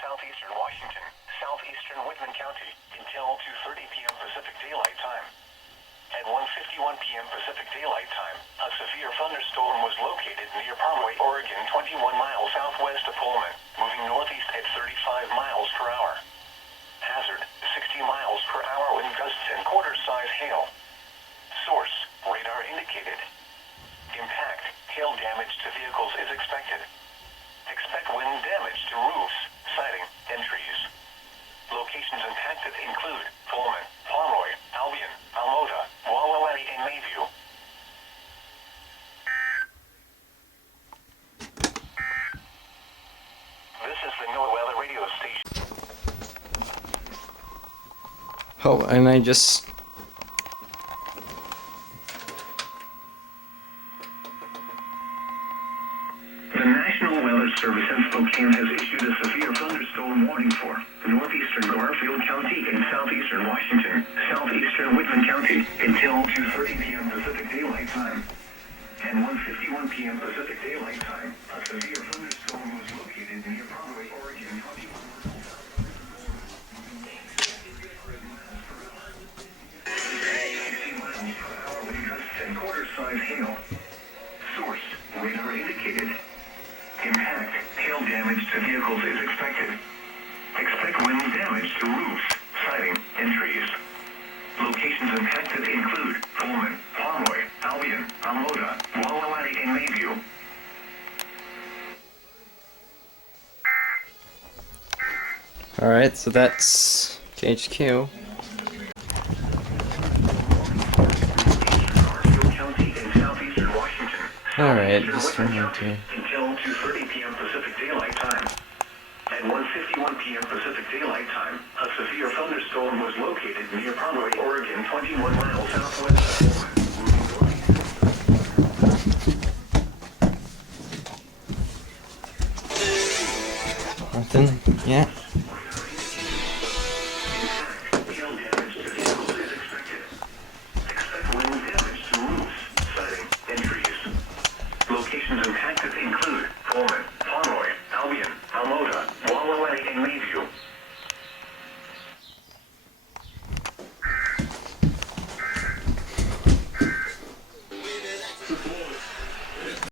southeastern Washington, southeastern Whitman County, until 2:30 p.m. Pacific Daylight Time. At 1:51 p.m. Pacific Daylight Time, a severe thunderstorm was located near Parkway, Oregon, 21 miles southwest of Pullman, moving northeast at 35 miles per hour. Hazard, 60 miles per hour wind gusts and quarter-size hail. Source, radar indicated. Impact, hail damage to vehicles is expected. Expect wind damage to roofs, siding, and trees. Locations impacted include Pullman, Pomeroy, Albion, Almota, Wallawally, and Mayview. This is the NOAA Weather Radio Station. Oh, and I just... The National Weather Service in Spokane has issued a severe thunderstorm warning for northeastern Garfield County and southeastern Washington, southeastern Whitman County, until 2:30 p.m. Pacific Daylight Time. At 1:51 p.m. Pacific Daylight Time, a severe thunderstorm was located near Parkway, Oregon, 21 miles per hour wind gusts and quarter-size hail. Source, radar indicated. Impact, hail damage to vehicles is expected. Expect wind damage to roofs, siding, and trees. Locations impacted include Pullman, Pomeroy, Albion, Almota, Wallawally, and Mayview. Alright, so that's KHQ. Alright, just trying to... Until 2:30 p.m. Pacific Daylight Time. At 1:51 p.m. Pacific Daylight Time, a severe thunderstorm was located near Parkway, Oregon, 21 miles southwest of Pullman. Nothing? Yeah. Hail damage to vehicles is expected. Expect wind damage to roofs, siding, and trees. Locations impacted include Pullman,